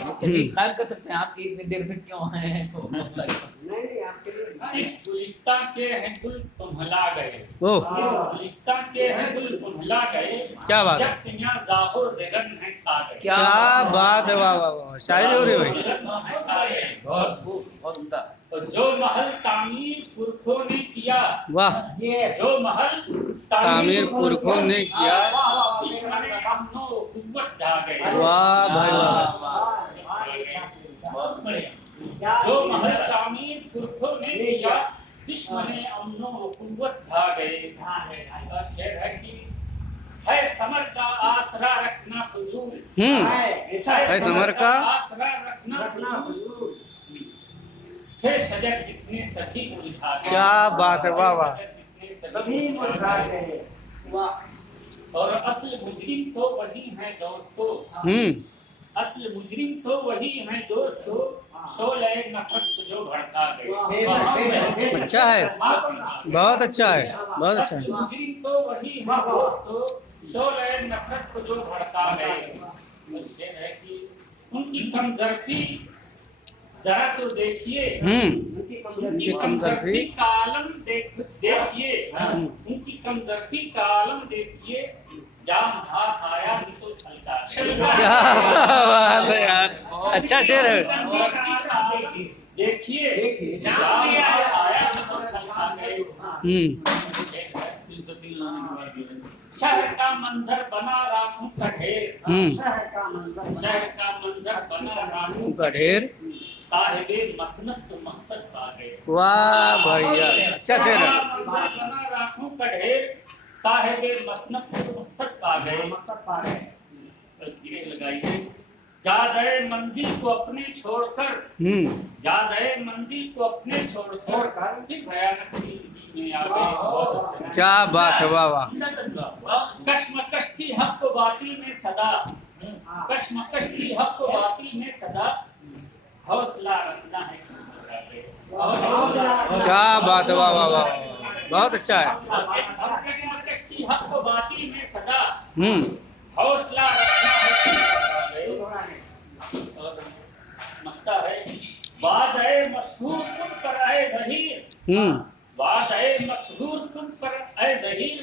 ख्याल कर सकते हैं आप कि इतनी देर से क्यों आए हैं। नहीं आपके लिए इस गुलिस्तान के हैं गुल तुम्हला गए, ओह इस गुलिस्तान के हैं गुल तुम्हला गए, क्या बात है। जब सिया जाहो ज़गन में छा गए। क्या बात है, वाह वाह वाह, शायरी हो रही है भाई। ज़गन में छा गए। बहुत उम्दा। और जो महल तामीर पुरखों ने किया, वाह, जो महल तामीर पुरखों ने किया, दुश्मने अमनो कुव्वत ढा गए। वाह भाई वाह। बहुत बढ़िया। जो महल तामीर पुरखों ने किया, दुश्मने अमनो कुव्वत ढा गए। और शेर है कि है समर का आसरा रखना फजूल, है समर का आसरा रखना फजूल, थे शजर जितने सभी मुरझा गए। क्या बात है, वाह वाह। जितने सभी मुरझा गए। और असल मुजरिम तो वही है दोस्तों, असल मुजरिम तो वही है दोस्तों, शोले नफरत जो भड़का गए। अच्छा है, बहुत अच्छा है, बहुत अच्छा है। असल मुजरिम तो वही है दोस्तों, शोले नफरत को जो भड़का गए। शेर है कि उनकी कमजोरी जरा तो देखिए, उनकी कमजोरी का आलम देखिए, उनकी कमजोरी का आलम देखिए, जाम हाथ आया भी तो छलका गए। क्या बात है यार, अच्छा शेर है। देखिए जाम हाथ आया भी तो छलका गए। शहर का मंजर बना राखूं का ढेर, शहर का मंजर बना राखूं का ढेर, साहिबे मसनद तो मकसद पा गए। वाह भैया, अच्छा शेर है। बना राखूं का ढेर, साहिबे मसनद तो मकसद पा गए। धीरे लगाइए। जादे मंदिर को अपने छोड़कर, जादे मंदिर को अपने छोड़कर फिर भयानक जिंदगी में आ गए। क्या बात है, वाह वाह। कश्मकश थी हक को बातिल में सदा, कश्मकश थी हक को बातिल में सदा, हौसला रखना है। क्या बात है, वाह वाह वाह, बहुत अच्छा है। कश्मकश थी हक को बातिल में सदा, हौसला रखना है। और मकता है बात है मशहूर तुम पर आए ज़हीर, बात है मशहूर तुम पर आए ज़हीर,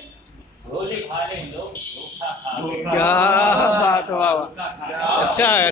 भोले भाले लोग धोखा खा गए। क्या बात, वाह वाह, अच्छा है।